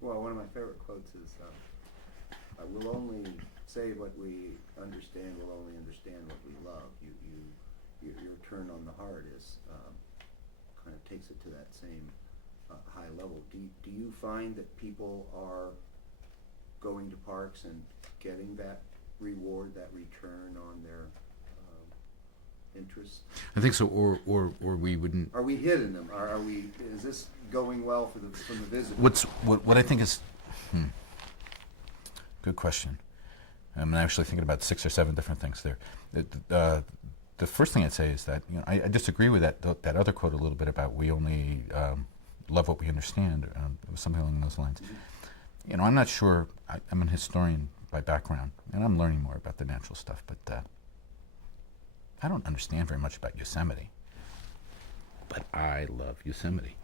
Well, one of my favorite quotes is, "We'll only say what we understand. We'll only understand what we love." Your turn on the heart is kind of takes it to that same high level. Do you find that people are going to parks and getting that reward, that return on their interest? I think so, or we wouldn't. Are we hitting them? Are we? Is this going well from the visitor? What I think is, good question. I'm actually thinking about 6 or 7 different things there. The first thing I'd say is that I disagree with that other quote a little bit about we only love what we understand. It was something along those lines. Mm-hmm. I'm not sure. I'm an historian by background, and I'm learning more about the natural stuff, but I don't understand very much about Yosemite. But I love Yosemite.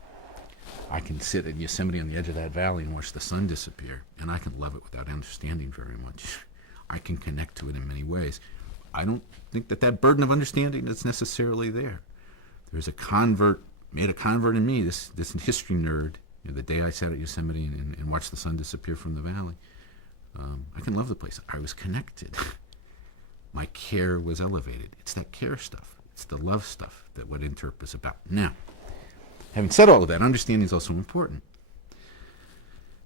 I can sit in Yosemite on the edge of that valley and watch the sun disappear, and I can love it without understanding very much. I can connect to it in many ways. I don't think that burden of understanding is necessarily there. There's made a convert in me, this history nerd, the day I sat at Yosemite and watched the sun disappear from the valley. I can love the place. I was connected. My care was elevated. It's that care stuff. It's the love stuff that what Interp is about. Now, having said all of that, understanding is also important.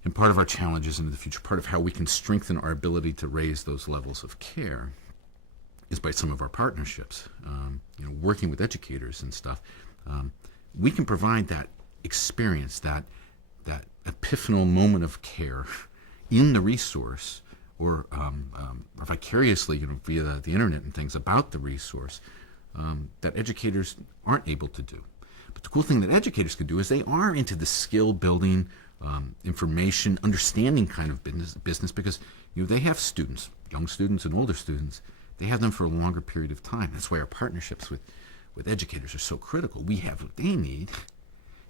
And part of our challenges into the future, part of how we can strengthen our ability to raise those levels of care is by some of our partnerships. Working with educators and stuff, we can provide that experience, that epiphanal moment of care in the resource, or vicariously, via the internet and things about the resource, that educators aren't able to do. But the cool thing that educators can do is they are into the skill building, information, understanding kind of business because they have students, young students and older students. They have them for a longer period of time. That's why our partnerships with educators are so critical. We have what they need,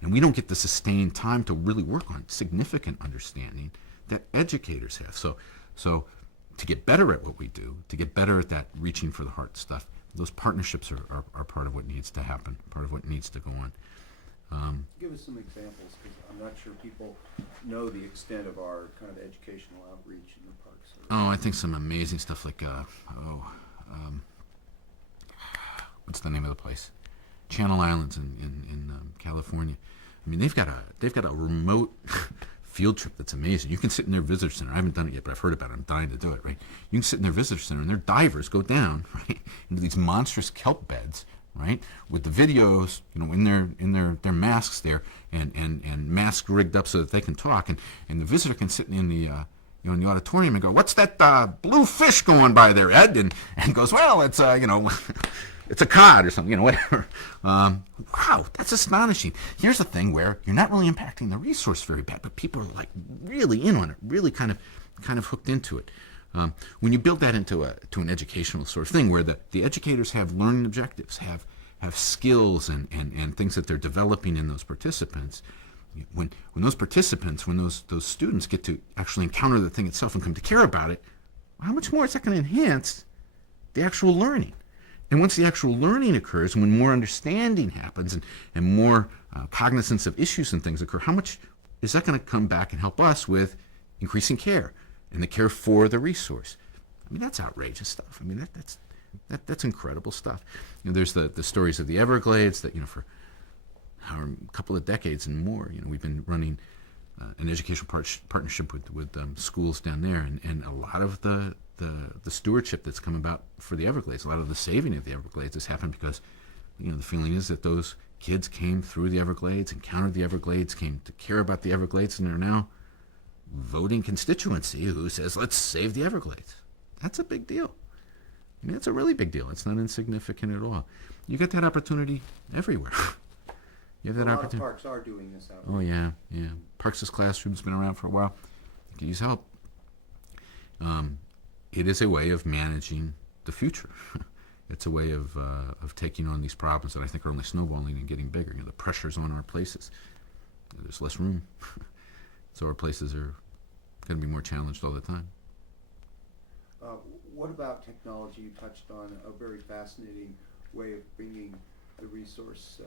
and we don't get the sustained time to really work on significant understanding that educators have. So to get better at what we do, to get better at that reaching for the heart stuff, those partnerships are part of what needs to happen, part of what needs to go on. Give us some examples, because I'm not sure people know the extent of our kind of educational outreach in the parks. I think some amazing stuff like, what's the name of the place? Channel Islands in California. I mean, they've got a remote field trip that's amazing. You can sit in their visitor center. I haven't done it yet, but I've heard about it. I'm dying to do it, right? You can sit in their visitor center, and their divers go down, right, into these monstrous kelp beds, right, with the videos, in their masks there, and masks rigged up so that they can talk, and the visitor can sit in the in the auditorium and go, "What's that blue fish going by there, Ed?" And goes, "Well, it's it's a cod or something, whatever." Wow, that's astonishing. Here's the thing where you're not really impacting the resource very bad, but people are like really in on it, really kind of hooked into it. When you build that into an educational sort of thing where the educators have learning objectives, have skills and things that they're developing in those participants, when those participants, when those students get to actually encounter the thing itself and come to care about it, how much more is that going to enhance the actual learning? And once the actual learning occurs, when more understanding happens and more cognizance of issues and things occur, how much is that going to come back and help us with increasing care and the care for the resource? I mean, that's outrageous stuff. I mean, that's incredible stuff. There's the stories of the Everglades that, for a couple of decades and more, we've been running an educational partnership with schools down there, and a lot of the stewardship that's come about for the Everglades, a lot of the saving of the Everglades has happened because, the feeling is that those kids came through the Everglades, encountered the Everglades, came to care about the Everglades, and are now voting constituency who says, let's save the Everglades. That's a big deal. I mean, it's a really big deal. It's not insignificant at all. You get that opportunity everywhere. You have that opportunity. A lot of parks are doing this out. Oh, yeah. Parks' Classroom's been around for a while. You can use help. It is a way of managing the future. It's a way of taking on these problems that I think are only snowballing and getting bigger. The pressure's on our places. There's less room. So our places are going to be more challenged all the time. What about technology? You touched on a very fascinating way of bringing the resource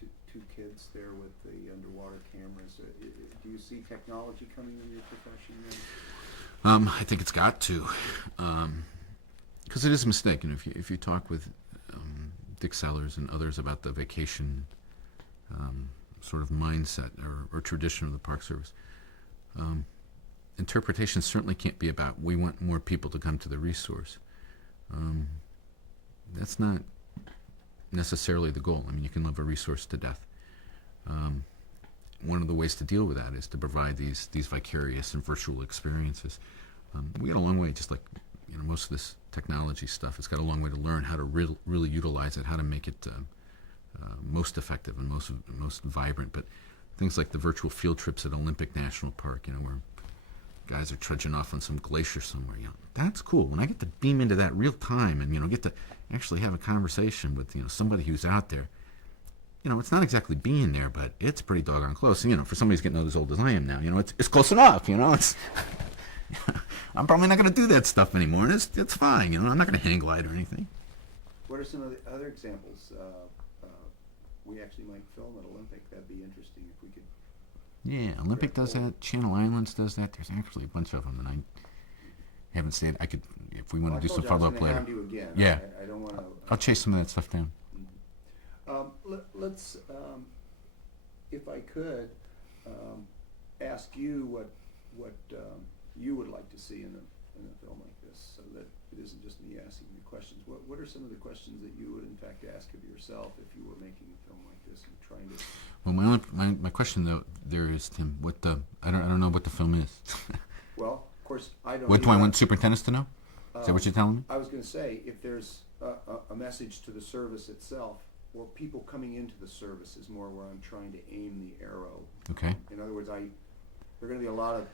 two kids there with the underwater cameras. Do you see technology coming in your profession then? I think it's got to, because it is a mistake. You know, if you talk with Dick Sellers and others about the vacation sort of mindset or tradition of the Park Service, interpretation certainly can't be about we want more people to come to the resource. That's not necessarily the goal. I mean, you can love a resource to death. One of the ways to deal with that is to provide these vicarious and virtual experiences. We got a long way, just like most of this technology stuff. It's got a long way to learn how to really utilize it, how to make it most effective and most vibrant. But things like the virtual field trips at Olympic National Park, where guys are trudging off on some glacier somewhere, that's cool. When I get to beam into that real time and get to actually have a conversation with somebody who's out there, it's not exactly being there, but it's pretty doggone close. And, for somebody who's getting as old as I am now, it's close enough. It's I'm probably not going to do that stuff anymore, and it's fine. I'm not going to hang glide or anything. What are some of the other examples? We actually might film at Olympic. That'd be interesting if we could. Yeah, Olympic does that. Channel Islands does that. There's actually a bunch of them, and I haven't stayed. I could, if we want to do some follow-up later. Hound you again. Yeah, I don't want to. I'll chase some of that stuff down. Let's, if I could, ask you what you would like to see in a film like this, so that it isn't just me asking you questions. What are some of the questions that you would in fact ask of yourself if you were making a film like this and trying to? Well, my question though there is, Tim, I don't know what the film is. Well, of course I don't. What do I want superintendents to know? Is that what you're telling me? I was going to say, if there's a message to the service itself, or people coming into the service, is more where I'm trying to aim the arrow. Okay. In other words, there are going to be a lot of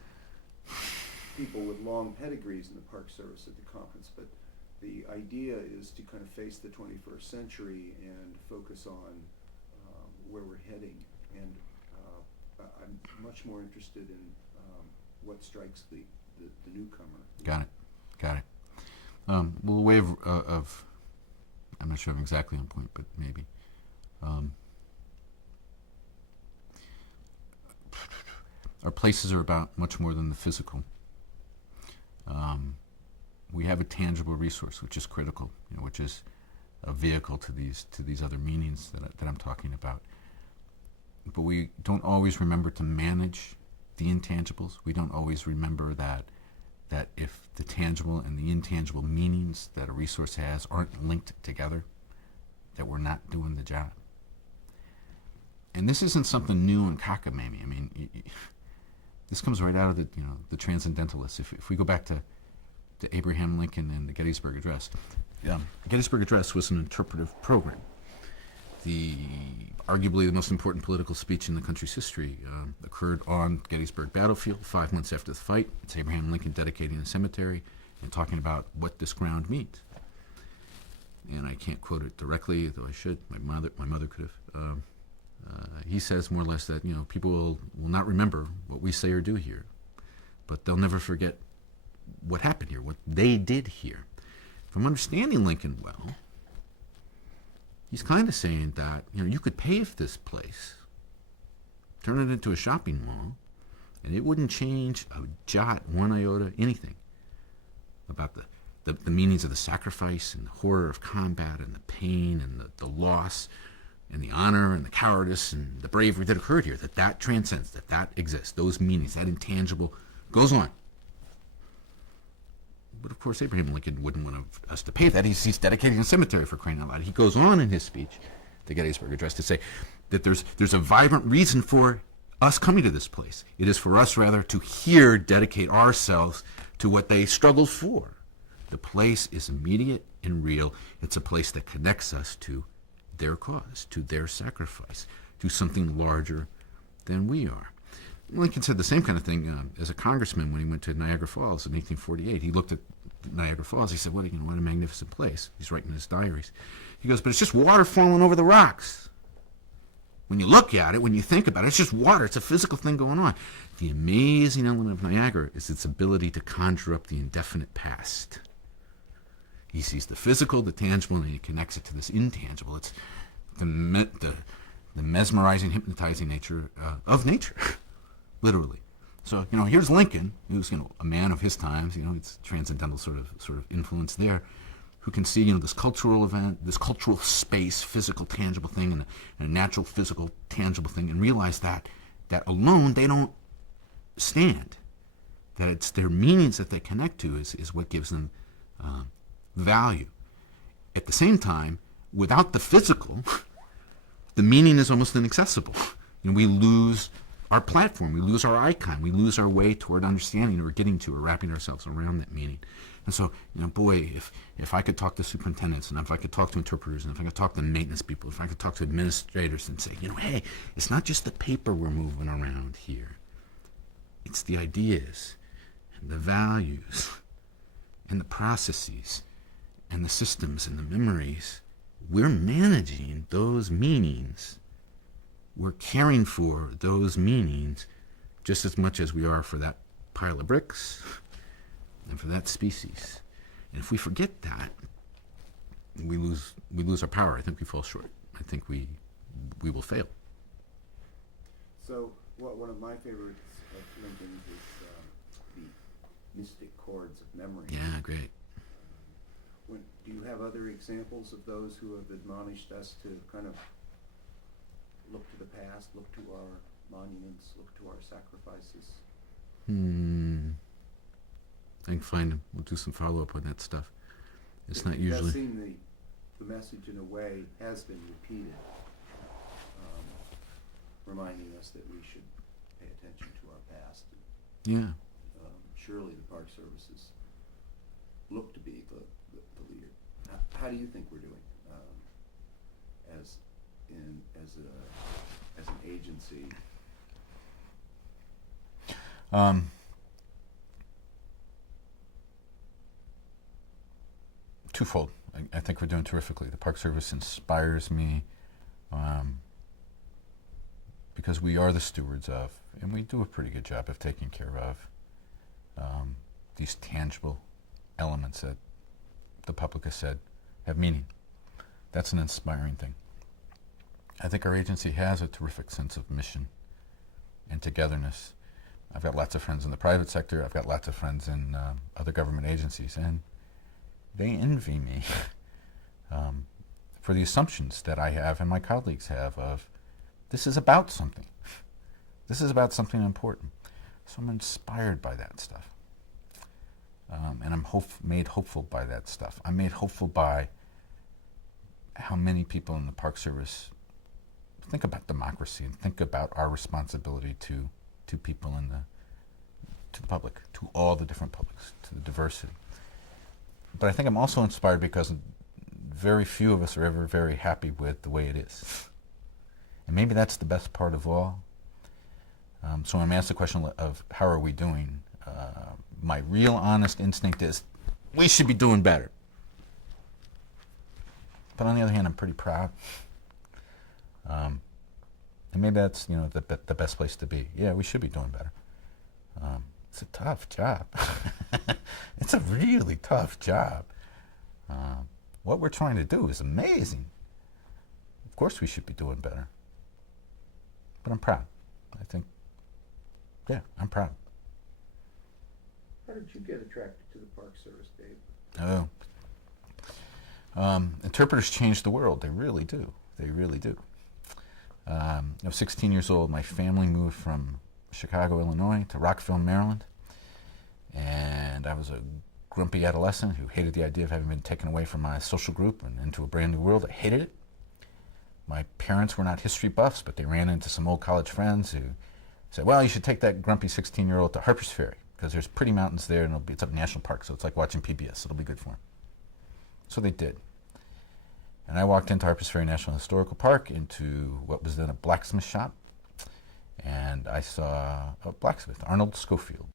people with long pedigrees in the Park Service at the conference, but the idea is to kind of face the 21st century and focus on where we're heading. And I'm much more interested in what strikes the newcomer. Got it. Well, the way of I'm not sure I'm exactly on point, but maybe. Our places are about much more than the physical. We have a tangible resource, which is critical, which is a vehicle to these other meanings that I'm talking about. But we don't always remember to manage the intangibles. We don't always remember that if the tangible and the intangible meanings that a resource has aren't linked together, that we're not doing the job. And this isn't something new and cockamamie. I mean, this comes right out of the Transcendentalists. If we go back to Abraham Lincoln and the Gettysburg Address, the Gettysburg Address was an interpretive program. Arguably the most important political speech in the country's history occurred on Gettysburg battlefield 5 months after the fight. It's Abraham Lincoln dedicating the cemetery and talking about what this ground means. And I can't quote it directly, though I should. My mother could have. He says more or less that people will not remember what we say or do here, but they'll never forget what happened here, what they did here. If I'm understanding Lincoln well, he's kind of saying that you could pave this place, turn it into a shopping mall, and it wouldn't change a jot, one iota, anything about the meanings of the sacrifice and the horror of combat and the pain and the loss and the honor and the cowardice and the bravery that occurred here, that transcends, that exists, those meanings, that intangible goes on. But of course, Abraham Lincoln wouldn't want us to pave that. He's dedicating a cemetery, for crying out loud. He goes on in his speech, the Gettysburg Address, to say that there's a vibrant reason for us coming to this place. It is for us, rather, to here dedicate ourselves to what they struggled for. The place is immediate and real. It's a place that connects us to their cause, to their sacrifice, to something larger than we are. Lincoln said the same kind of thing as a congressman when he went to Niagara Falls in 1848. He looked at Niagara Falls. He said, what a magnificent place. He's writing in his diaries. He goes, but it's just water falling over the rocks. When you look at it, when you think about it, it's just water. It's a physical thing going on. The amazing element of Niagara is its ability to conjure up the indefinite past. He sees the physical, the tangible, and he connects it to this intangible. It's the mesmerizing, hypnotizing nature of nature, literally. So, here's Lincoln, who's, a man of his times, it's transcendental sort of influence there, who can see, this cultural event, this cultural space, physical, tangible thing, and a natural, physical, tangible thing, and realize that alone they don't stand. That it's their meanings that they connect to is what gives them value. At the same time, without the physical, the meaning is almost inaccessible. We lose our platform, we lose our icon, we lose our way toward understanding or getting to or wrapping ourselves around that meaning. And so, boy, if I could talk to superintendents, and if I could talk to interpreters, and if I could talk to maintenance people, if I could talk to administrators and say, hey, it's not just the paper we're moving around here. It's the ideas and the values and the processes and the systems and the memories. We're managing those meanings. We're caring for those meanings just as much as we are for that pile of bricks and for that species. And if we forget that, we lose our power. I think we fall short. I think we will fail. So one of my favorites of Lincoln's is the mystic chords of memory. Yeah, great. Do you have other examples of those who have admonished us to kind of look to the past, look to our monuments, look to our sacrifices? I can find them. We'll do some follow-up on that stuff. It's not usually... It does seem the message, in a way, has been repeated, reminding us that we should pay attention to our past. Yeah. Surely the Park Services look to be the leader. How do you think we're doing as an agency? Twofold. I think we're doing terrifically. The Park Service inspires me because we are the stewards of, and we do a pretty good job of taking care of these tangible elements that the public has said have meaning. That's an inspiring thing. I think our agency has a terrific sense of mission and togetherness. I've got lots of friends in the private sector. I've got lots of friends in other government agencies, and they envy me for the assumptions that I have and my colleagues have of this is about something. This is about something important. So I'm inspired by that stuff. And I'm made hopeful by that stuff. I'm made hopeful by how many people in the Park Service think about democracy and think about our responsibility to people to the public, to all the different publics, to the diversity. But I think I'm also inspired because very few of us are ever very happy with the way it is. And maybe that's the best part of all. So when I'm asked the question of how are we doing, my real honest instinct is we should be doing better. But on the other hand, I'm pretty proud. And maybe that's the best place to be. Yeah, we should be doing better. It's a tough job. It's a really tough job. What we're trying to do is amazing. Of course we should be doing better. But I'm proud. I think, yeah, I'm proud. How did you get attracted to the Park Service, Dave? Interpreters change the world. They really do. They really do. I was 16 years old. My family moved from Chicago, Illinois to Rockville, Maryland. And I was a grumpy adolescent who hated the idea of having been taken away from my social group and into a brand new world. I hated it. My parents were not history buffs, but they ran into some old college friends who said, well, you should take that grumpy 16-year-old to Harper's Ferry because there's pretty mountains there and it's up National Park, so it's like watching PBS. It'll be good for him. So they did. And I walked into Harper's Ferry National Historical Park into what was then a blacksmith shop. And I saw a blacksmith, Arnold Schofield.